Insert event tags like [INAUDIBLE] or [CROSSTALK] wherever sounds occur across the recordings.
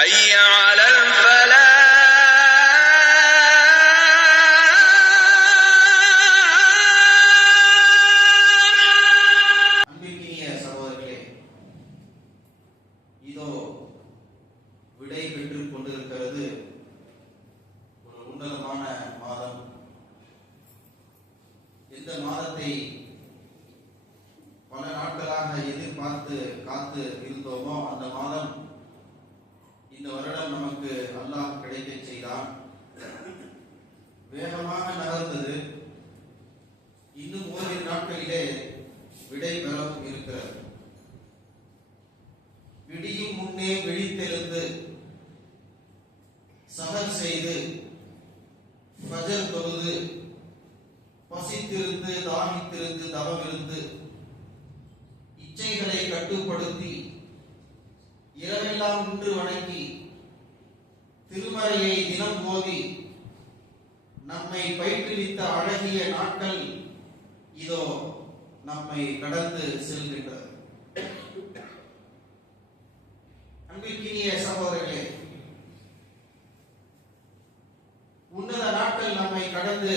حي على الفلاح. ஃபஜர் தொழுது பசித்திருந்து தாகித்திருந்து தவமிருந்து இச்சைகளை கட்டுப்படுத்தி இரவெல்லாம் உண்டு வணங்கி திருமறையை தினம் போதி நம்மை பயிற்றுவித்த அழகிய நாட்கள் இதோ நம்மை கடந்து செல்கின்றது அன்பிற்கினிய சகோதரர்களே உன்னத நாட்கள் நம்மை கடந்து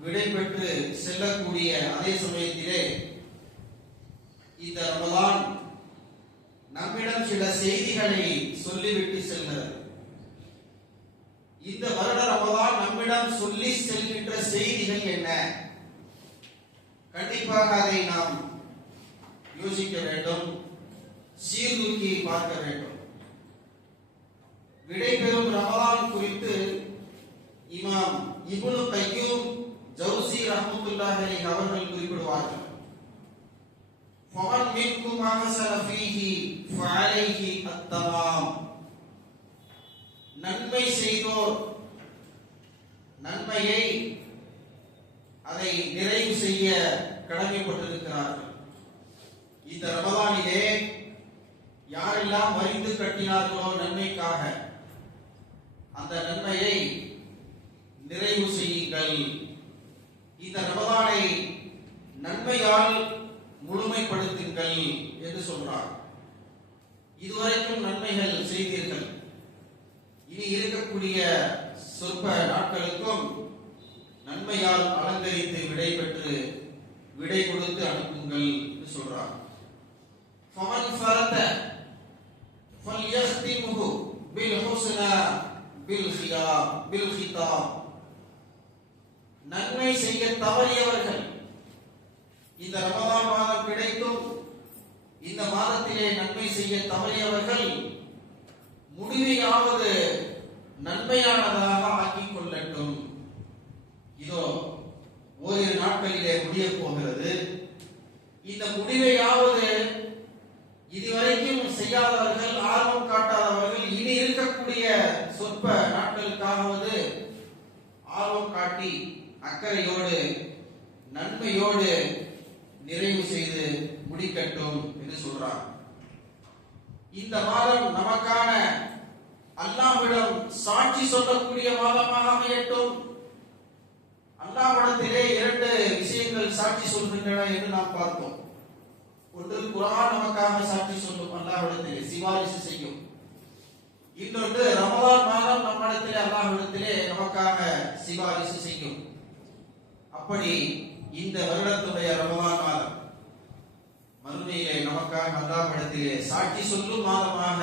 விடை பெற்று செல்லக்கூடிய அதே சமயத்திலே இந்த ரமலான் நம்மிடம் சில செய்திகளை சொல்லிவிட்டு செல்கிறது. இந்த வருட ரமலான் நம்மிடம் சொல்லி செல்கின்ற செய்திகள் என்ன? கண்டிப்பாக அதை நாம் யோசிக்க வேண்டும். சீர்தூக்கி பார்க்க வேண்டும். விடைபெறும் ரமலான் குறித்து இமாம் இபுனு கையூம் ஜௌசி ரஹ்மத்துல்லாஹி அவர்கள் குறிப்பிடுவார்கள். ஃபமன் மின்கும் அஹ்சன ஃபீஹி ஃபஅலைஹி அத்தமாம் நன்மை செய்தோர் நன்மையை அதை நிறைவு செய்ய கடமைப்பட்டிருக்கிறார்கள். இந்த ரமதானிலே யாரெல்லாம் வரிந்து கட்டினார்களோ நன்மைக்காக அந்த நன்மையை நிறைவு செய்யுங்கள். இந்த ரமதானை நன்மையால் முழுமைப்படுத்துங்கள் என்று சொல்றார். இதுவரைக்கும் நன்மைகள் செய்தீர்கள். இனி இருக்கக்கூடிய சொற்ப நாட்களுக்கும் நன்மையால் அலங்கரித்து விடை பெற்று விடை கொடுத்து அனுப்புங்கள் என்று சொல்றார். ஃபமன் ஃபரத ஃபல்யஸ்திமுஹு பில் ஹுஸ்னா பில் ஹியாம் பில் ஹிதாம் நன்மை செய்ய தவறியவர்கள். இந்த ரமதான் மாதம் கிடைத்தும் இந்த மாதத்திலே நன்மை செய்ய தவறியவர்கள் முடிவையாவது நன்மையானதாக ஆக்கிக் கொள்ளட்டும். இதோ ஓரிரு நாட்களிலே முடிய போகிறது. இந்த முடிவையாவது இதுவரைக்கும் செய்யாதவர்கள் ஆர்வம் காட்டாதவர்கள் இனி இருக்கக்கூடிய சொற்ப நாட்களுக்காவது ஆர்வம் காட்டி அக்கறையோடு நன்மையோடு நிறைவு செய்து முடிக்கட்டும் என்று சொல்றார் இந்த மாதம் நமக்கான அல்லாவிடம் சாட்சி சொல்லக்கூடிய மாதமாக அமையட்டும். அல்லாவிடத்திலே இரண்டு விஷயங்கள் சாட்சி சொல்கின்றன என்று நாம் பார்த்தோம் ஒன்று குரான் நமக்காக சாட்சி சொல்லும் அல்லாவிடத்திலே சிபாரிசு செய்யும். இன்னொன்று ரமலான் மாதம் நம்மிடத்திலே அல்லாஹ்விடத்திலே நமக்காக சிபாரிசு செய்யும். அப்படி இந்த வருடத்துடைய ரமலான் மாதம் மறுமையிலே நமக்காக அல்லாஹிடத்திலே சாட்சி சொல்லும் மாதமாக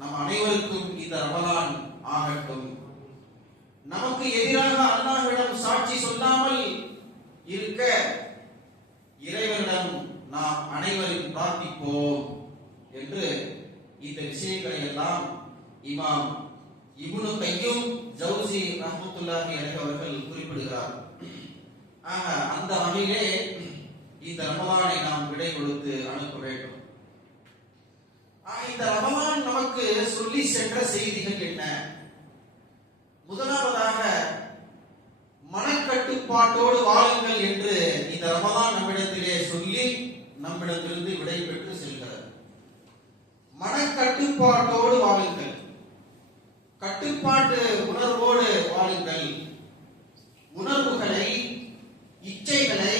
நம் அனைவருக்கும் இந்த ரமலான் ஆகட்டும். நமக்கு எதிராக அல்லாஹ்விடம் சாட்சி சொல்லாமல் இருக்க இறைவனிடம் நாம் அனைவரும் பிரார்த்திப்போம் என்று இந்த விஷயங்களை எல்லாம் இமாம் இப்னு கையும் ஜவுசி ரஹமத்துல்லாஹி அலைஹி அவர்கள் குறிப்பிடுகிறார். அந்த வகையிலே [CLEARS THROAT] இந்த ரமலானை நாம் விடை கொடுத்து அனுப்ப வேண்டும். இந்த ரமலான் நமக்கு சொல்லி சென்ற செய்திகள் என்ன? முதலாவதாக மனக்கட்டுப்பாட்டோடு வாழுங்கள் என்று இந்த ரமலான் நம்மிடத்திலே சொல்லி நம்மிடத்திலிருந்து விடைபெற்று செல்கிறது. மனக்கட்டுப்பாட்டோடு வாழுங்கள். கட்டுப்பாட்டு உணர்வோடு வாழுங்கள் உணர்வுகளை இச்சைகளை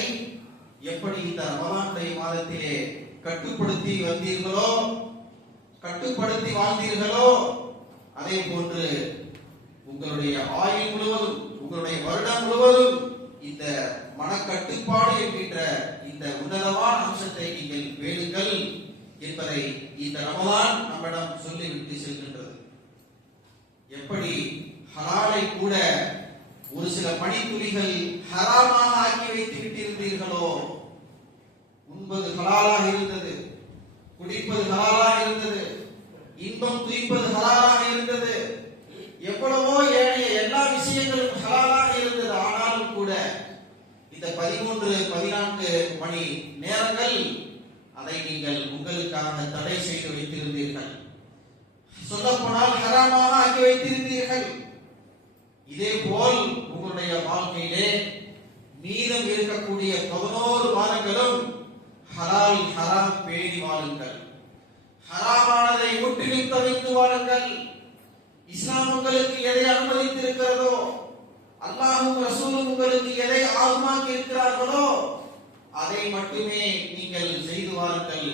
எப்படி இந்த ரமலானுடைய மாதத்திலே கட்டுப்படுத்தி வந்தீர்களோ? கட்டுப்படுத்தி வாழ்ந்தீர்களோ? அதே போன்று உங்களுடைய ஆயுள் முழுவதும் உங்களுடைய வருடம் முழுவதும் இந்த மனக்கட்டுப்பாடு என்கின்ற இந்த உன்னதமான அம்சத்தை நீங்கள் வேணுங்கள் என்பதை இந்த ரமலான் நம்மிடம் சொல்லிவிட்டு செல்கின்றது. எப்படி ஹலாலை கூட ஒரு சில மணித்துளிகள் ஹராமாக ஆக்கி வைத்து விட்டிருந்தீர்களோ உண்பது ஹலாலாக இருந்தது. குடிப்பது ஹலாலாக இருந்தது. இன்பம் துய்ப்பது ஹலாலாக இருந்தது. எவ்வளவோ ஏனைய எல்லா விஷயங்களும் ஹலாலாக இருந்தது. ஆனாலும் கூட இந்த பதிமூன்று பதினான்கு மணி நேரங்கள் அதை நீங்கள் உங்களுக்காக தடை செய்து வைத்திருந்தீர்கள். சொல்லப்போனால் ஹராமாக ஆக்கி வைத்திருந்தீர்கள். இதே போல் உங்களுடைய வாழ்க்கையிலே மீதம் இருக்கக்கூடிய பதினோரு மாதங்களும் ஹலால் ஹராம் பேணி வாழுங்கள். ஹராமானதை முற்றிலும் தவிர்த்து வாழுங்கள். இஸ்லாம் உங்களுக்கு எதை அனுமதித்திருக்கிறதோ அல்லாஹும் ரசூலும் உங்களுக்கு எதை ஆகுமாக்கி இருக்கிறார்களோ அதை மட்டுமே நீங்கள் செய்து வாருங்கள்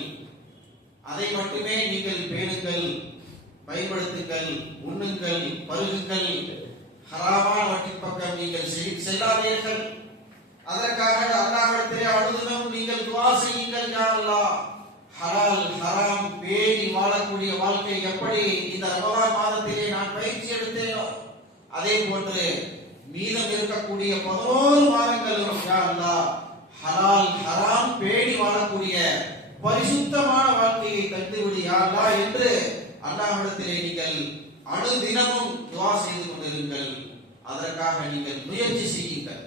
அதை மட்டுமே நீங்கள் பேணுங்கள் பயன்படுத்துங்கள் உண்ணுங்கள் பருகுங்கள். வட்டி பக்கம் நீங்கள் செல்லாதீர்கள். அதற்காக அல்லாஹ்விடத்திலே அனுதினம் நீங்கள் துவா செய்யுங்கள் யாரல்லா ஹலால் ஹராம் பேணி வாழக்கூடிய வாழ்க்கை எப்படி? இந்த ரமலான் மாதத்திலே நான் பயிற்சி எடுத்தேனோ? அதே போன்று மீதம் இருக்கக்கூடிய பதினோரு மாதங்களும் யாரல்லா ஹலால் ஹராம் பேணி வாழக்கூடிய பரிசுத்தமான வாழ்க்கையை தந்துவிடு யாரா என்று அல்லாஹிடத்திலே நீங்கள் அனுதினமும் துவா செய்து கொண்டிருங்கள். அதற்காக நீங்கள் முயற்சி செய்யுங்கள்.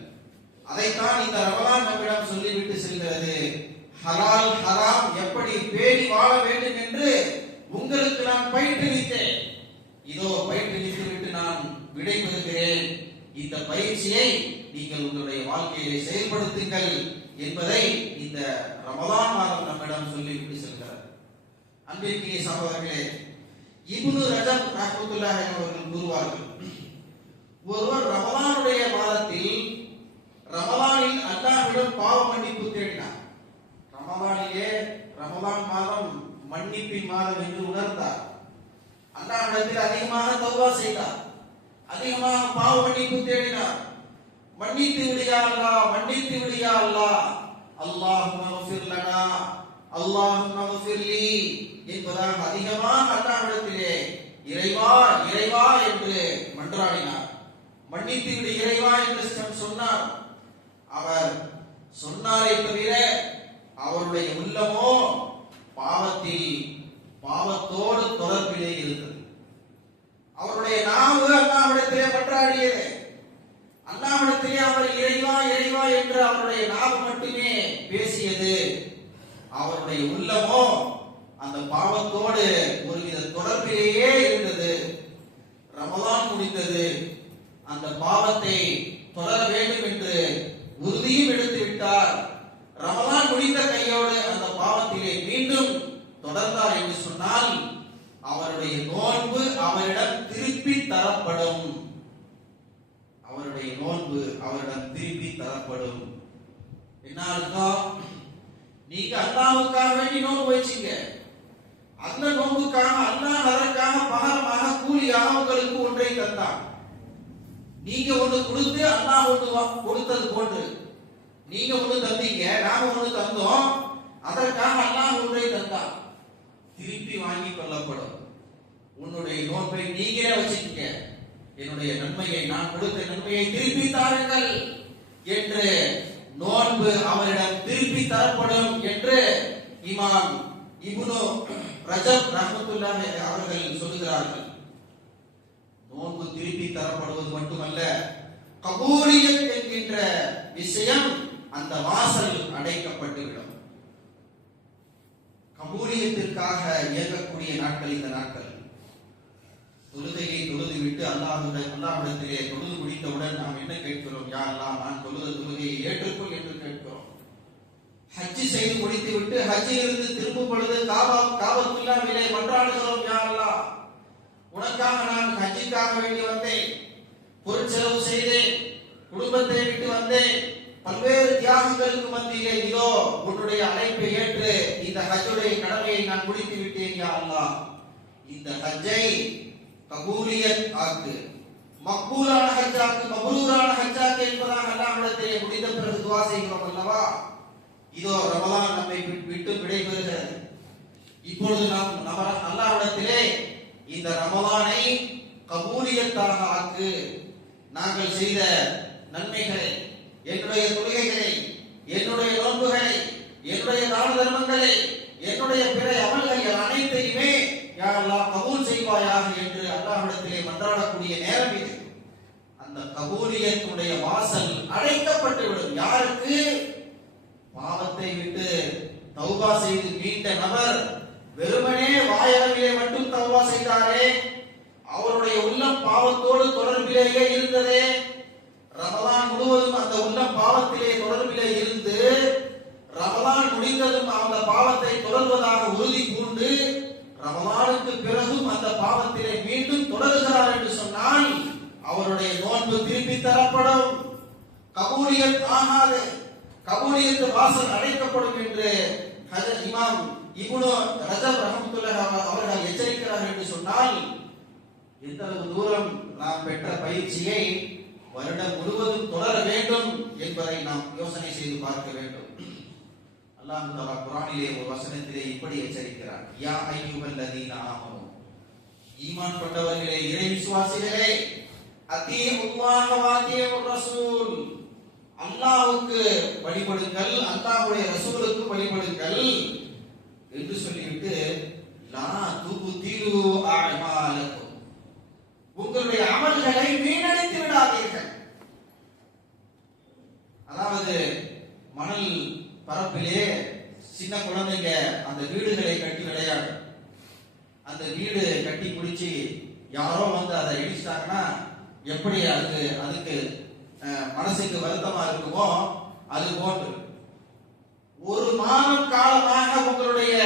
அதைத்தான் இந்த ரமலான் நம்மிடம் சொல்லிவிட்டு செல்கிறது. ஹலால் ஹராம் எப்படி பேணி வாழ வேண்டும் என்று உங்களுக்கு நான் பயிற்றுவித்தேன். இதோ பயிற்றுவித்து விட்டு நான் விடைபெறுகிறேன் இந்த பயிற்சியை நீங்கள் உங்களுடைய வாழ்க்கையை செயல்படுத்துங்கள் என்பதை இந்த ரமலான் மாதம் நம்மிடம் சொல்லிவிட்டு செல்கிறார். அன்பிற்கிய சகோதரர்களே இபுனு ரஜப் ரஹ்மத்துல்லாஹி அவர்கள் கூறுவார்கள் ஒருவர் ரமலானுடைய மாதத்தில் ரமலானில் அல்லாஹ்விடம் பாவ மன்னிப்பு தேடினார் ரமலானிலே ரமலான் மாதம் மன்னிப்பின் மாதம் என்று உணர்ந்தார். அல்லாஹ்விடத்தில் அதிகமாக தௌபா செய்தார். அதிகமாக பாவ மன்னிப்பு தேடினார். மன்னித்து விடியா அல்லா மன்னித்து விடியா அல்லாஹ். அல்லாஹும்ம மஃபிர் லனா என்பதாக அதிகமாக அல்லாஹ்விடத்திலே இறைவா இறைவா என்று மன்றாடினார். மன்னித்து விடு இறைவா என்று சொன்னார். அவர் சொன்னாரே தவிர அவருடைய உள்ளமோ பாவத்தில் பாவத்தோடு தொடர்பிலே இருந்தது. அவருடைய நாவு அண்ணாவிடத்திலே மன்றாடியது. அண்ணாவிடத்திலே அவர் இறைவா இறைவா என்று அவருடைய நாவு மட்டுமே பேசியது. அவருடைய உள்ளமோ அந்த பாவத்தோடு ஒருவித தொடர்பிலேயே இருந்தது. ரமலான் முடிந்தது. அந்த பாவத்தை தொடர வேண்டும் என்று உறுதியும் எடுத்து விட்டார் ரமலான் முடிந்த கையோடு அந்த பாவத்திலே மீண்டும் தொடர்ந்தார் என்று சொன்னால் அவருடைய நோன்பு அவரிடம் திருப்பி தரப்படும். அவருடைய நோன்பு அவரிடம் திருப்பி தரப்படும். என்ன அர்த்தம் நீங்க அல்லாவுக்காக வேண்டி நோன்பு வச்சீங்க. அந்த நோன்புக்காக அல்லா நரக்காக பாரமாக கூலியாக உங்களுக்கு ஒன்றை தந்தான். நீங்க ஒண்ணு கொடுத்து அல்லாஹ் ஒண்ணு வா- கொடுத்தது போன்று. நீங்க ஒண்ணு தந்தீங்க நாம ஒண்ணு தந்தோம். அதற்காக அல்லாஹ் ஒன்றை தந்தான். திருப்பி வாங்கி கொள்ளப்படும் உன்னுடைய நோன்பை நீங்களே வச்சுக்கீங்க. என்னுடைய நன்மையை நான் கொடுத்த நன்மையை திருப்பி தாருங்கள் என்று நோன்பு அவரிடம் திருப்பி தரப்படும் என்று இமாம் இப்னு ரஜப் ரஹ்மத்துல்லாஹி அவர்கள் சொல்கிறார்கள். நோன்பு திருப்பி தரப்படுவது மட்டுமல்ல கபூலியத் என்கின்ற விஷயம் அந்த வாசல் அடைக்கப்பட்டுவிடும். கபூலியத்திற்காக இயங்கக்கூடிய நாட்கள் இந்த நாட்கள். தொழுகையை தொழுது விட்டு அல்லாஹுடன் அல்லாஹிடத்திலே தொழுது முடித்தவுடன் நாம் என்ன கேட்கிறோம்? யா நான் தொழுத தொழுகையை ஏற்றுக்கொள் என்று கேட்கிறோம். ஹஜ் செய்து முடித்து விட்டு ஹஜ்ஜிலிருந்து திரும்பும் பொழுது காபா காபத்துல்லாவிலே மன்றாடுகிறோம் யா உனக்காக நான் ஹஜ்ஜுக்காக வேண்டி வந்தேன். பொருட்செலவு செய்தேன் குடும்பத்தை விட்டு வந்தேன். பல்வேறு தியாகங்களுக்கு மத்தியிலே இதோ உன்னுடைய அழைப்பை ஏற்று இந்த ஹஜ்ஜுடைய கடமையை நான் முடித்து விட்டேன் யா அல்லாஹ். இந்த ஹஜ்ஜை கபூலியத் ஆக்கு. மக்பூலான ஹஜ்ஜாக்கு மபரூரான ஹஜ்ஜாக்கு என்பதாக அல்லாஹ்விடத்திலே முடிந்த பிறகு துவா செய்கிறோம் அல்லவா? இதோ ரமலான் நம்மை விட்டு- விட்டு விடைபெறுகிறது. இப்பொழுது நாம் நம்ம அல்லாஹ்விடத்திலே இந்த ரமலானை கபூலியத்தாக ஆக்கு நாங்கள் செய்த நன்மைகளை என்னுடைய தொழுகைகளை என்னுடைய நோன்புகளை என்னுடைய தான தர்மங்களை என்னுடைய பிற அமல்கள் அனைத்தையுமே யாரெல்லாம் கபூல் செய்வாயாக என்று அல்லாஹிடத்திலே மன்றாடக்கூடிய நேரம் இது. அந்த கபூலியத்துடைய வாசல் அடைக்கப்பட்டு விடும். யாருக்கு? பாவத்தை விட்டு தௌபா செய்து மீண்ட நபர் வெறுமனே வாயளவிலே மட்டும் தவா செய்தாரே அவருடைய உள்ளம் பாவத்தோடு தொடர்பிலேயே இருந்ததே. ரமலான் முழுவதும் அந்த உள்ளம் பாவத்திலே தொடர்பிலே இருந்து ரமலான் முடிந்ததும் அந்த பாவத்தை தொடர்வதாக உறுதி பூண்டு ரமலானுக்கு பிறகும் அந்த பாவத்திலே மீண்டும் தொடர்கிறார் என்று சொன்னால் அவருடைய நோன்பு திருப்பி தரப்படும். கபூரியத் ஆகாது கபூரியத்து வாசல் அடைக்கப்படும் என்று இமாம் இவ்வளோ ரஜப் ரஹமத்துல்லா அவர்கள் எச்சரிக்கிறார்கள் என்று சொன்னால் எந்தளவு தூரம் நாம் பெற்ற பயிற்சியை வருடம் முழுவதும் தொடர வேண்டும் என்பதை நாம் யோசனை செய்து பார்க்க வேண்டும். அல்லாஹ் தலா குரானிலே ஒரு வசனத்திலே இப்படி எச்சரிக்கிறார். யா அய்யுஹல்லதீன ஆமனு. ஈமான் கொண்டவர்களே இறை விசுவாசிகளே அத்தீஉல்லாஹ வ ரசூல். அல்லாஹ்வுக்கு வழிபடுங்கள் அல்லாஹ்வுடைய ரசூலுக்கு வழிபடுங்கள். என்று சொல்லிவிட்டு லா துபுதிலு அஅமாலக்கும் உங்களுடைய அமல்களை வீணடித்து விடாதீர்கள். அதாவது மணல் பரப்பிலே சின்ன குழந்தைங்க அந்த வீடுகளை கட்டி விளையாடும். அந்த வீடு கட்டி பிடிச்சி யாரோ வந்து அதை இடிச்சிட்டாங்கன்னா எப்படி அதுக்கு அதுக்கு மனசுக்கு வருத்தமா இருக்குமோ அது போன்று. ஒரு மாதம் காலமாக உங்களுடைய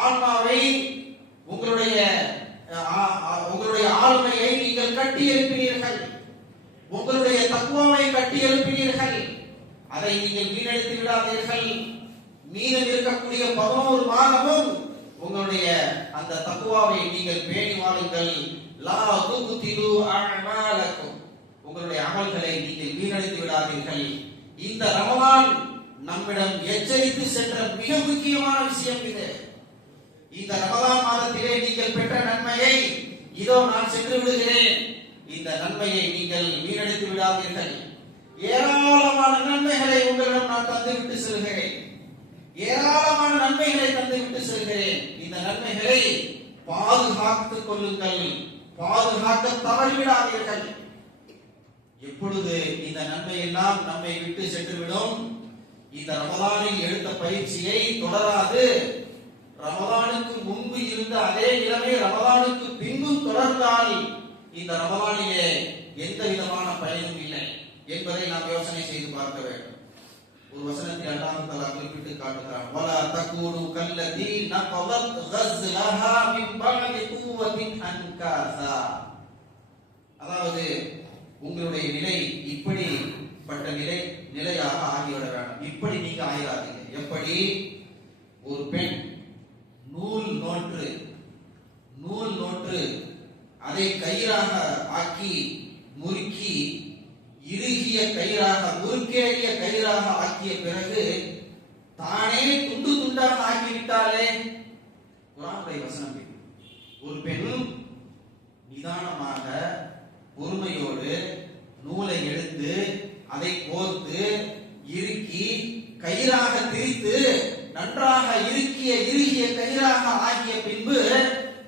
ஆன்மாவை உங்களுடைய உங்களுடைய ஆளுமையை நீங்கள் கட்டி எழுப்பினீர்கள் உங்களுடைய தத்துவமை கட்டி எழுப்பினீர்கள் அதை நீங்கள் வீணடித்து விடாதீர்கள். மீதம் இருக்கக்கூடிய பதினோரு மாதமும் உங்களுடைய அந்த தக்குவாவை நீங்கள் பேணி வாழுங்கள். லா துபுதிலு அஅமாலக்கும் உங்களுடைய அமல்களை நீங்கள் வீணடித்து விடாதீர்கள். இந்த ரமலான் நம்மிடம் எச்சரித்து சென்ற மிக முக்கியமான விஷயம் இது. இந்த ரமலான் மாதத்திலே நீங்கள் பெற்ற நன்மையை இதோ நான் சென்று விடுகிறேன். இந்த நன்மையை நீங்கள் வீணடித்து விடாதீர்கள். ஏராளமான நன்மைகளை உங்களிடம் நான் தந்து விட்டு செல்கிறேன். ஏராளமான நன்மைகளை தந்துவிட்டு செல்கிறேன். இந்த நன்மைகளை பாதுகாத்துக் கொள்ளுங்கள். பாதுகாக்க தவறிவிடாதீர்கள். எப்பொழுது இந்த நன்மை எல்லாம் நம்மை விட்டு சென்றுவிடும் இந்த ரமலானில் எடுத்த பயிற்சியை தொடராது. ரமலானுக்கு முன்பு இருந்த அதே நிலைமை ரமலானுக்கு பின்பும் தொடர்ந்தால் இந்த ரமலானிலே எந்த விதமான பயனும் இல்லை என்பதை நாம் யோசனை செய்து பார்க்க வேண்டும். ஒரு வசனத்தில் அல்லாஹ் தஆலா குறிப்பிட்டு காட்டுகிறான். வலா தகூனு கல்லதி நகவத் கஸ்லஹா மின் பஅதி குவத்தின் அன்காசா. அதாவது உங்களுடைய நிலை இப்படிப்பட்ட நிலை நிலையாக ஆகிவிட வேண்டும். இப்படி நீங்க ஆயிராதீங்க. எப்படி? ஒரு பெண் நூல் நோற்று நூல் நோற்று அதை கயிறாக ஆக்கி முறுக்கி இறுகிய கயிறாக முறுக்கேறிய கயிறாக ஆக்கிய பிறகு தானே துண்டு துண்டாக ஆக்கிவிட்டாலே குரானுடைய வசனம் இது. ஒரு பெண் நிதானமாக பொறுமையோடு நூலை எடுத்து அதை கோர்த்து இறுக்கி கயிறாக திரித்து நன்றாக இறுக்கிய இறுகிய கயிறாக ஆக்கிய பின்பு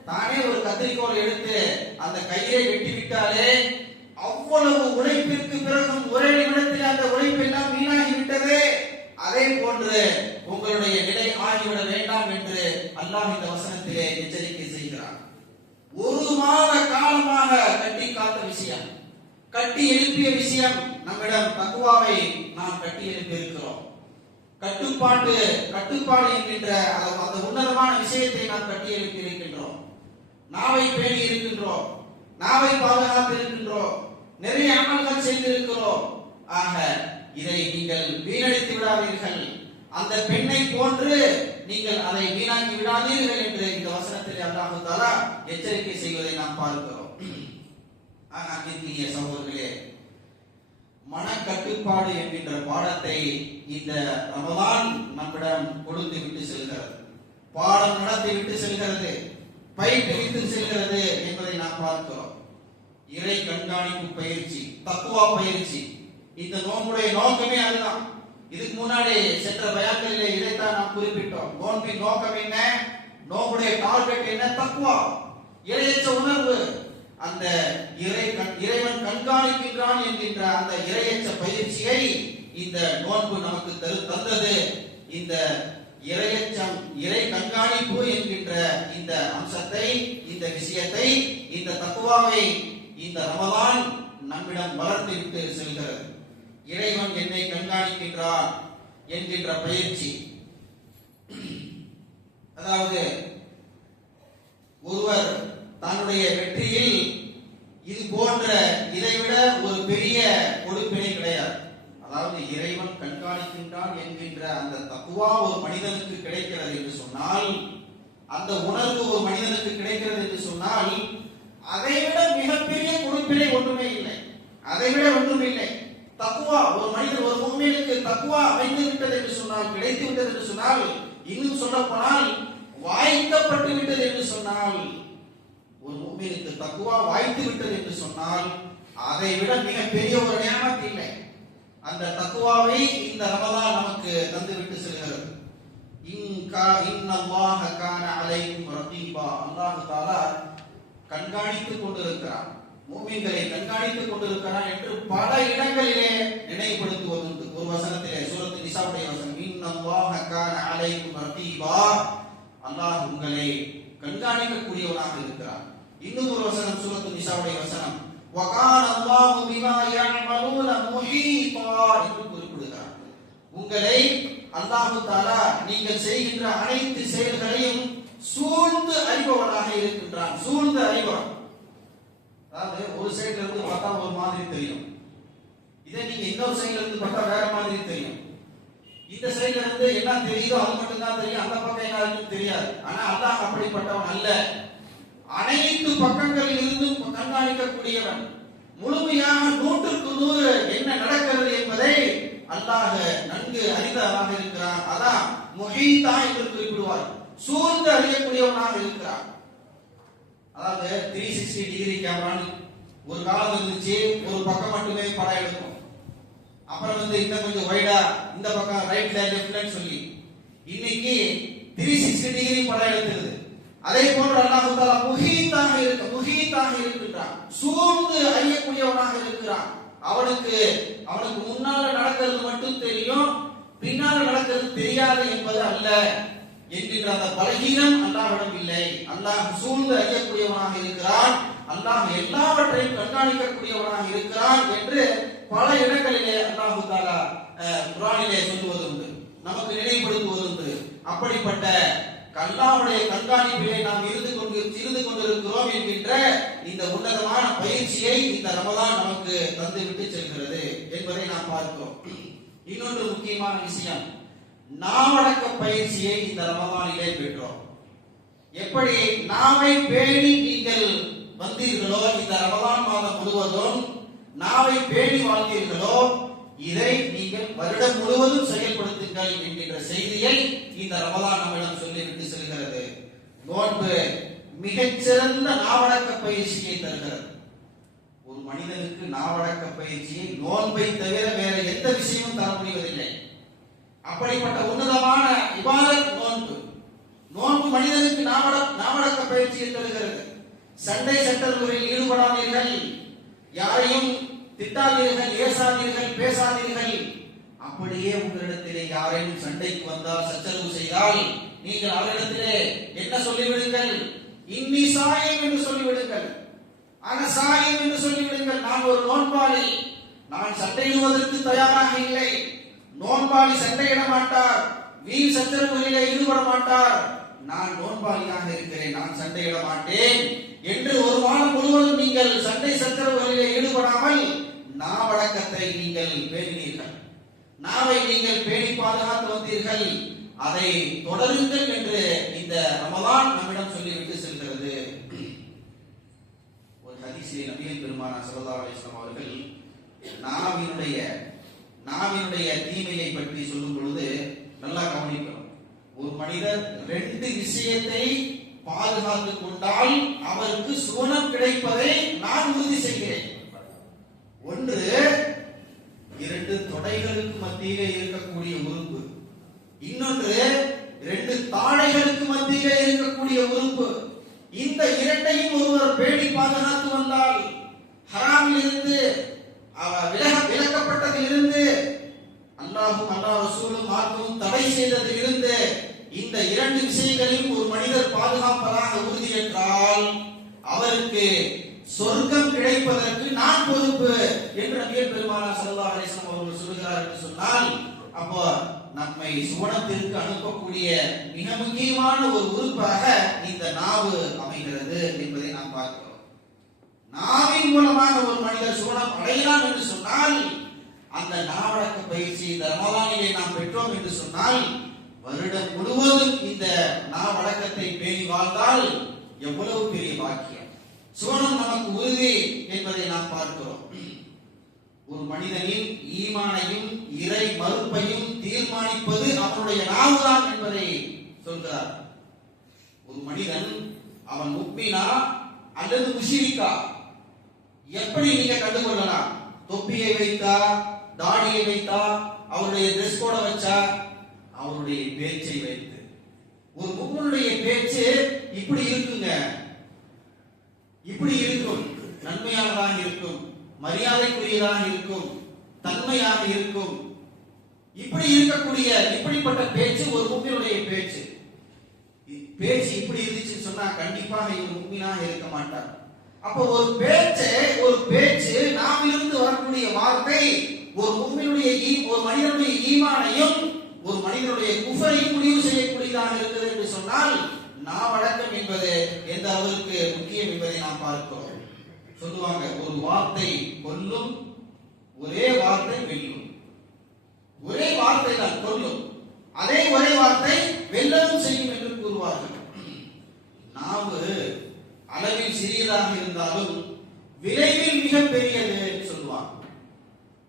தானே ஒரு கத்திரிக்கோல் எடுத்து அந்த கயிறை வெட்டிவிட்டாலே அவ்வளவு உழைப்பிற்கு பிறகும் ஒரே நிமிடத்தில் அந்த உழைப்பெல்லாம் வீணாகி விட்டதே அதே போன்று உங்களுடைய நிலை ஆகிவிட வேண்டாம் என்று அல்லாஹ் இந்த எச்சரிக்கை செய்கிறார். ஒரு மாத காலமாக கட்டி காத்த விஷயம் கட்டி எழுப்பிய விஷயம் நம்மிடம் தக்குவாவை நாம் கட்டி எழுப்பி இருக்கிறோம். கட்டுப்பாட்டு கட்டுப்பாடு என்கின்ற அந்த உன்னதமான விஷயத்தை நாம் கட்டி எழுப்பி இருக்கின்றோம். நாவை பேணி இருக்கின்றோம். நாவை பாதுகாத்து இருக்கின்றோம். நிறைய அமல்கள் செய்திருக்கிறோம். ஆக இதை நீங்கள் வீணடித்து விடாதீர்கள். அந்த பெண்ணை போன்று நீங்கள் அதை வீணாக்கி விடாதீர்கள் என்று இந்த வசனத்தில் அல்லாஹு தாலா எச்சரிக்கை செய்வதை நாம் பார்க்கிறோம். ஆனால் அன்பிற்குரிய சகோதரர்களே மனக்கட்டுப்பாடு என்கின்ற பாடத்தை இந்த ரமதான் நம்மிடம் கொடுத்து விட்டு செல்கிறது. பாடம் நடத்தி விட்டு செல்கிறது. பயிற்றுவித்து செல்கிறது என்பதை நாம் பார்க்கிறோம். இறை கண்காணிப்பு பயிற்சி தக்குவா பயிற்சி. இந்த நோம்புடைய நோக்கமே அதுதான். இதுக்கு முன்னாடி சென்ற பயாக்களிலே இதைத்தான் நாம் குறிப்பிட்டோம். நோன்பின் நோக்கம் என்ன? நோம்புடைய டார்கெட் என்ன? தக்குவா. இறையச்ச உணர்வு. அந்த இறை கண்- இறைவன் கண்காணிக்கின்றான் என்கின்ற அந்த இறையச்ச பயிற்சியை இந்த நோன்பு நமக்கு தரு தந்தது. இந்த இறையச்சம் இறை கண்காணிப்பு என்கின்ற இந்த அம்சத்தை இந்த விஷயத்தை இந்த தக்குவாவை இந்த ரமதான் நம்மிடம் வளர்த்து விட்டு செல்கிறது. இறைவன் என்னை கண்காணிக்கின்றான் என்கின்ற பயிற்சி. அதாவது ஒருவர் தன்னுடைய வெற்றியில் இது போன்ற இதைவிட ஒரு பெரிய கொடுப்பினை கிடையாது. அதாவது இறைவன் கண்காணிக்கின்றான் என்கின்ற அந்த தத்துவா ஒரு மனிதனுக்கு கிடைக்கிறது என்று சொன்னால் அந்த உணர்வு ஒரு மனிதனுக்கு கிடைக்கிறது என்று சொன்னால் அதைவிட மிகப்பெரிய கொடுப்பினை ஒன்றுமே இல்லை. அதைவிட ஒன்றும் இல்லை. தக்குவா ஒரு மனிதன் ஒரு மூமியனுக்கு தக்குவா அமைந்து விட்டது என்று சொன்னால் கிடைத்து விட்டது என்று சொன்னால் இன்னும் சொல்ல போனால் வாய்க்கப்பட்டு விட்டது என்று சொன்னால் ஒரு மூமினுக்கு தக்குவா வாய்த்து விட்டது என்று சொன்னால் அதை விட மிக பெரிய ஒரு நியமத்து இல்லை. அந்த தக்குவாவை இந்த ரமலான் நமக்கு தந்துவிட்டு செல்கிறது. இன்கா இன்னல்லாஹ கான அலைக்கும் ரகீபா. அல்லாஹ் தஆலா கண்காணித்துக் கொண்டிருக்கிறான். மூமின்களை கண்காணித்துக் கொண்டிருக்கிறான் என்று பல இடங்களிலே நினைவுபடுத்துவதுண்டு. ஒரு வசனத்திலே சூரத்து நிசாவுடைய வசனம் இன்னல்லாஹ கான அலைக்கும் ரகீபா. அல்லாஹ் உங்களை கண்காணிக்கக்கூடியவனாக இருக்கிறான். இன்னும் ஒரு வசனம் சூரத்து நிசாவுடைய வசனம் வகான அல்லாஹு பிமா யஅமலூன முஹீதா என்று குறிப்பிடுகிறார். உங்களை அல்லாஹு தாலா நீங்கள் செய்கின்ற அனைத்து செயல்களையும் சூழ்ந்து அறிபவனாக இருக்கின்றான். சூழ்ந்து அறிபவன். அதாவது ஒரு சைடுல இருந்து பார்த்தா ஒரு மாதிரி தெரியும். இதே நீங்க இன்னொரு சைடுல இருந்து பார்த்தா வேற மாதிரி தெரியும். இந்த சைடுல இருந்து என்ன தெரியுதோ அது மட்டும் தான் தெரியும். அந்த பக்கம் என்ன இருக்குன்னு தெரியாது. ஆனா அல்லாஹ் அப்படிப்பட்டவன் அல்ல. அனைத்து பக்கங்களில் இருந்தும் கண்காணிக்கக்கூடியவன். முழுமையாக நூற்றுக்கு நூறு என்ன நடக்கிறது என்பதை அல்லாஹ் நன்கு அறிந்தவனாக இருக்கிறான். அதான் முஹீதா என்று குறிப்பிடுவார். சூழ்ந்து அறியக்கூடியவனாக இருக்கிறான். அதாவது த்ரீ சிக்ஸ்டி டிகிரி கேமரான்னு ஒரு காலம் இருந்துச்சு ஒரு பக்கம் மட்டுமே படம் எடுக்கும். அப்புறம் வந்து இந்த கொஞ்சம் ஒய்டா இந்த பக்கம் ரைட்ல லெஃப்ட்லன்னு சொல்லி. இன்னைக்கு த்ரீ சிக்ஸ்டி டிகிரி படம் எடுத்துருது அதே போன்று அல்லாஹு தாலா முஹீத்தாக இருக்க முஹீத்தாக இருக்கின்றான். சூழ்ந்து அறியக்கூடியவனாக இருக்கிறான். அவனுக்கு அவனுக்கு முன்னால நடக்கிறது மட்டும் தெரியும் பின்னால நடக்கிறது தெரியாது என்பது அல்ல. என்கின்ற அந்த பலகீனம் அல்லாவிடம் இல்லை. அல்லாஹ் சூழ்ந்து அறியக்கூடியவனாக இருக்கிறான். அல்லாஹ் எல்லாவற்றையும் கண்காணிக்கக்கூடியவனாக இருக்கிறான் என்று பல இடங்களிலே அல்லாஹு தாலா குரானிலே குர்ஆனிலே சொல்லுவதுண்டு. நமக்கு நினைவுபடுத்துவதுண்டு. அப்படிப்பட்ட அல்லாஹ்வுடைய கண்காணிப்பிலே நாம் இருந்து கொண்டு இருந்து கொண்டிருக்கிறோம் என்கின்ற இந்த உன்னதமான பயிற்சியை இந்த ரமதான் நமக்கு தந்து விட்டு செல்கிறது என்பதை நாம் பார்க்கிறோம் இன்னொன்று முக்கியமான விஷயம். நாவடக்க பயிற்சியை இந்த ரமதானிலே பெற்றோம். எப்படி நாவை பேணி நீங்கள் வந்தீர்களோ இந்த ரமதான் மாதம் முழுவதும் நாவை பேணி வாழ்ந்தீர்களோ இதை நீங்கள் வருடம் முழுவதும் செயல்படுத்துங்கள் என்கின்ற செய்தியை இந்த ரமதான் நம்மிடம் சொல்லிவிட்டு செல்கிறது. நோன்பு மிகச்சிறந்த நாவடக்க பயிற்சியை தருகிறது. ஒரு மனிதனுக்கு நாவடக்க பயிற்சியை நோன்பை தவிர வேற எந்த விஷயமும் தர முடிவதில்லை. அப்படிப்பட்ட உன்னதமான இபாதத் நோன்பு. நோன்பு மனிதனுக்கு நாவட நாவடக்க பயிற்சியை தருகிறது சண்டை சட்டங்களில் ஈடுபடாதீர்கள். யாரையும் திட்டாதீர்கள் ஏசாதீர்கள் பேசாதீர்கள். அப்படியே உங்களிடத்திலே யாரையும் சண்டைக்கு வந்தால் சச்சரவு செய்தால் நீங்கள் அவரிடத்திலே என்ன சொல்லிவிடுங்கள்? இன்னி சாயம் என்று சொல்லிவிடுங்கள். ஆனா சாயம் என்று சொல்லிவிடுங்கள். நான் ஒரு நோன்பாளி. நான் சண்டையிடுவதற்கு தயாராக இல்லை. நோன்பாளி சண்டையிட மாட்டார் வீண் சச்சரவுகளிலே ஈடுபட மாட்டார் நான் நோன்பாளியாக இருக்கிறேன் நான் சண்டையிட மாட்டேன் என்று ஒரு மாதம் முழுவதும் நீங்கள் சண்டை சச்சரவுகளிலே ஈடுபடாமல் நாவடக்கத்தை நீங்கள் பேணினீர்கள். நாவை நீங்கள் பேணி பாதுகாத்து வந்தீர்கள். அதை தொடருங்கள் என்று இந்த ரமதான் நம்மிடம் சொல்லிவிட்டு செல்கிறது. ஒரு ஹதீஸிலே நபிகள் பெருமானா ஸல்லல்லாஹு அலைஹி அவர்கள் நாவினுடைய நாவினுடைய தீமையை பற்றி சொல்லும் பொழுது நல்லா கவனிக்கணும். ஒரு மனிதர் ரெண்டு விஷயத்தை பாதுகாத்து கொண்டால் அவருக்கு சுவனம் கிடைப்பதை நான் உறுதி செய்கிறேன். ஒன்று இரண்டு தொடைகளுக்கு மத்தியிலே இருக்கக்கூடிய உறுப்பு. இன்னொன்று இரண்டு தாழைகளுக்கு மத்தியிலே இருக்கக்கூடிய உறுப்பு. இந்த இரண்டையும் ஒருவர் பேணி பாதுகாத்து வந்தால் ஹராமில் இருந்து விலக்கப்பட்டதிலிருந்து அல்லாஹும் அல்லாஹ் ரசூலும் மார்க்கவும் தடை செய்ததிலிருந்து இந்த இரண்டு விஷயங்களையும் ஒரு மனிதர் பாதுகாப்பதாக உறுதியேற்றால் அவருக்கு சொர்க்கம் கிடைப்பதற்கு நான் பொறுப்பு என்று நபிகள் பெருமானார் ஸல்லல்லாஹு அலைஹி அவர்கள் சொல்கிறார் என்று சொன்னால் அப்போ நம்மை சுவனத்திற்கு அனுப்பக்கூடிய மிக முக்கியமான ஒரு உறுப்பாக இந்த நாவு அமைகிறது என்பதை நாம் பார்க்கிறோம். நாவின் மூலமாக ஒரு மனிதர் சுவனம் அடையலாம் என்று சொன்னால் அந்த நாவடக்க பயிற்சி இந்த ரமலானிலே நாம் பெற்றோம் என்று சொன்னால் வருடம் முழுவதும் இந்த நாவடக்கத்தை பேணி வாழ்ந்தால் எவ்வளவு பெரிய பாக்கியம். சுவனம் நமக்கு உறுதி என்பதை நாம் பார்க்கிறோம். ஒரு மனிதனின் ஈமானையும் இறை மறுப்பையும் தீர்மானிப்பது அவனுடைய நாவுதான் என்பதை சொல்கிறார். ஒரு மனிதன் அவன் முக்மினா அல்லது முஷிரிக்கா எப்படி நீங்க கண்டுகொள்ளலாம்? தொப்பியை வைத்தா தாடியை வைத்தா அவருடைய ட்ரெஸ் கோட வச்சா? அவருடைய பேச்சை வைத்து. ஒரு முக்மனுடைய பேச்சு இப்படி இருக்குங்க. இப்படி இருக்கும். நன்மையானதாக இருக்கும். மரியாதைக்குரியதாக இருக்கும். தன்மையாக இருக்கும். இப்படி இருக்கக்கூடிய இப்படிப்பட்ட பேச்சு ஒரு முக்மினுடைய பேச்சு. பேச்சு இப்படி இருந்துச்சுன்னு சொன்னா கண்டிப்பாக இவர் முக்மினாக இருக்க மாட்டார். அப்போ ஒரு பேச்சு ஒரு பேச்சு நாம் இருந்து வரக்கூடிய வார்த்தை ஒரு உண்மையுடைய ஒரு மனிதனுடைய ஈமானையும் ஒரு மனிதனுடைய குஃபரையும் முடிவு செய்யக்கூடியதாக இருக்கிறது என்று சொன்னால் நான் வழக்கம் என்பது எந்த அளவிற்கு முக்கியம் என்பதை நாம் பார்க்கிறோம். சொல்லுவாங்க ஒரு வார்த்தை கொல்லும் ஒரே வார்த்தை வெல்லும். ஒரே வார்த்தை தான் கொல்லும். அதே ஒரே வார்த்தை வெல்லவும் செய்யும் என்று கூறுவார்கள். நாவு அளவில் சிறியதாக இருந்தாலும் விளைவில் மிகப்பெரியது சொல்லுவாங்க.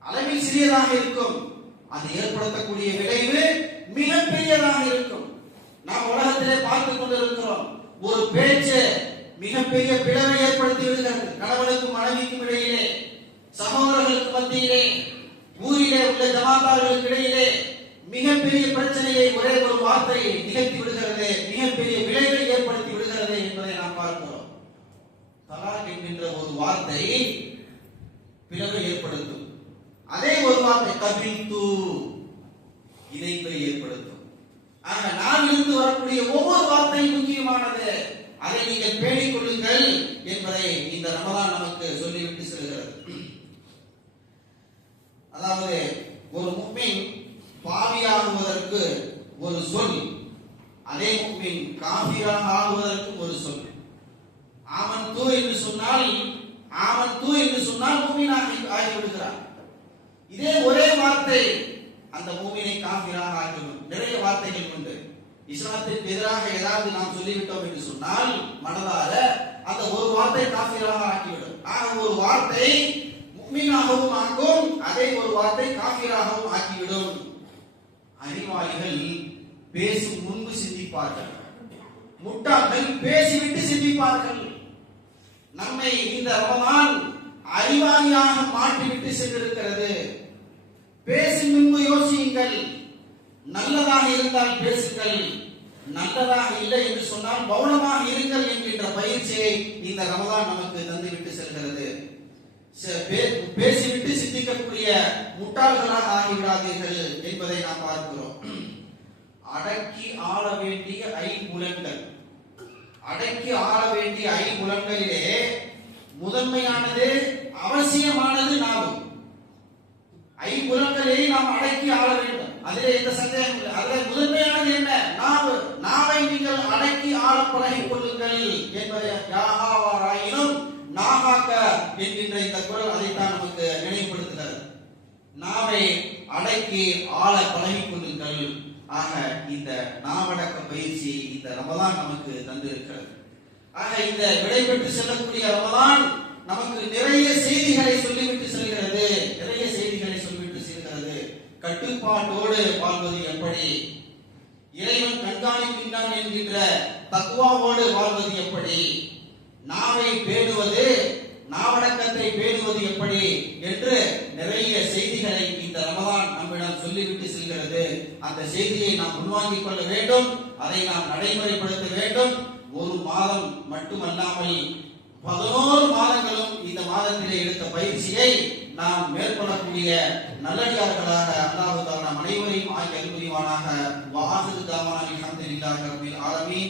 அளவில் சிறியதாக இருக்கும் அது ஏற்படுத்தக்கூடிய விளைவு மிகப்பெரியதாக இருக்கும். நாம் உலகத்திலே பார்த்து கொண்டிருக்கிறோம் ஒரு பேச்சு மிகப்பெரிய பிளவை ஏற்படுத்தி விடுகிறது. கணவனுக்கும் மனைவிக்கும் இடையிலே சகோதரர்களுக்கு மத்தியிலே ஊரிலே உள்ள ஜமாத்தார்களுக்கு இடையிலே மிகப்பெரிய பிரச்சனையை ஒரே ஒரு வார்த்தையை நிகழ்த்தி விடுகிறது. மிகப்பெரிய விளைவு ஏற்படுத்தி விடுகிறது என்பதை நாம் பார்க்கிறோம் தலாக் என்கின்ற ஒரு வார்த்தை பிளவை ஏற்படுத்தும். அதே ஒரு வார்த்தை கபிந்து இணைப்பை ஏற்படுத்தும். ஆக நாம் இருந்து வரக்கூடிய ஒவ்வொரு வார்த்தையும் முக்கியமானது. அதை நீங்கள் பேணிக் கொள்ளுங்கள் என்பதை இந்த ரமதான் நமக்கு சொல்லிவிட்டு செல்கிறது. அதாவது ஒரு முக்மின் பாவியாகுவதற்கு ஒரு சொல். அதே முக்மின் காபிராக ஆகுவதற்கு ஒரு சொல். ஆமன் தூ என்று சொன்னால் ஆமன் தூ என்று சொன்னால் மூமினாக ஆகிவிடுகிறார். இதே ஒரே வார்த்தை அந்த மூமினை காபிராக ஆக்கிவிடும். நிறைய வார்த்தைகள் உண்டு. இஸ்லாத்திற்கு எதிராக ஏதாவது நாம் சொல்லிவிட்டோம் என்று சொன்னால் மனதால அந்த ஒரு வார்த்தை காபிராக ஆக்கிவிடும். ஆக ஒரு வார்த்தை முக்மீனாகவும் ஆக்கும் அதே ஒரு வார்த்தை காபிராகவும் ஆக்கிவிடும். அறிவாளிகள் பேசும் முன்பு சிந்திப்பார்கள். முட்டாள்கள் பேசிவிட்டு சிந்திப்பார்கள். நம்மை இந்த ரமலான் அறிவாளியாக மாற்றிவிட்டு சென்றிருக்கிறது. பேசும் முன்பு யோசியுங்கள். நல்லதாக இருந்தால் பேசுங்கள். நல்லதாக இல்லை என்று சொன்னால் மௌனமாக இருங்கள் என்கின்ற பயிற்சியை இந்த ரமதான் நமக்கு தந்துவிட்டு செல்கிறது. ச- பே- பேசிவிட்டு சிந்திக்கக்கூடிய முட்டாள்களாக ஆகிவிடாதீர்கள் என்பதை நாம் பார்க்கிறோம். அடக்கி ஆள வேண்டிய ஐம்புலன்கள். அடக்கி ஆள வேண்டிய ஐம்புலன்களிலே முதன்மையானது அவசியமானது நாவு ஐம்புலன்களை நாம் அடக்கி ஆள வேண்டும். அதிலே எந்த சந்தேகம் இல்லை. அதில் முதன்மையானது என்ன? நாவு. நாவை நீங்கள் அடக்கி ஆள பழகிக் கொள்ளுங்கள் என்பதை யாகாவாராயினும் நாகாக்க என்கின்ற இந்த குரல் அதைத்தான் நமக்கு நினைவுபடுத்துகிறது. நாவை அடக்கி ஆள பழகிக் கொள்ளுங்கள் ஆக இந்த நாவடக்க பயிற்சி இந்த ரமதான் நமக்கு தந்து இருக்கிறது ஆக இந்த விடைபெற்று செல்லக்கூடிய ரமதான் நமக்கு நிறைய செய்திகளை சொல்லிவிட்டு செல்கிறது. நிறைய செய்திகளை சொல்லிவிட்டு செல்கிறது. கட்டுப்பாட்டோடு வாழ்வது எப்படி? இறைவன் கண்காணிக்கின்றான் என்கின்ற தக்குவாவோடு வாழ்வது எப்படி? நாவை பேணுவது நாவடக்கத்தை பேணுவது எப்படி? என்று நிறைய செய்திகளை இந்த ரமதான் நம்மிடம் சொல்லிவிட்டு அந்த செய்தியை நாம் உள்வாங்கிக் கொள்ள வேண்டும் அதை நாம் நடைமுறைப்படுத்த வேண்டும். ஒரு மாதம் மட்டுமல்லாமல் பதினோரு மாதங்களும் இந்த மாதத்திலே எடுத்த பயிற்சியை நாம் மேற்கொள்ளக்கூடிய நல்லடியார்களாக அல்லாஹு தாலா அனைவரையும் ஆகிய அறிவுரிவானாக வாசு தாமான அல்ஹம்துலில்லாஹி ஆலமீன்.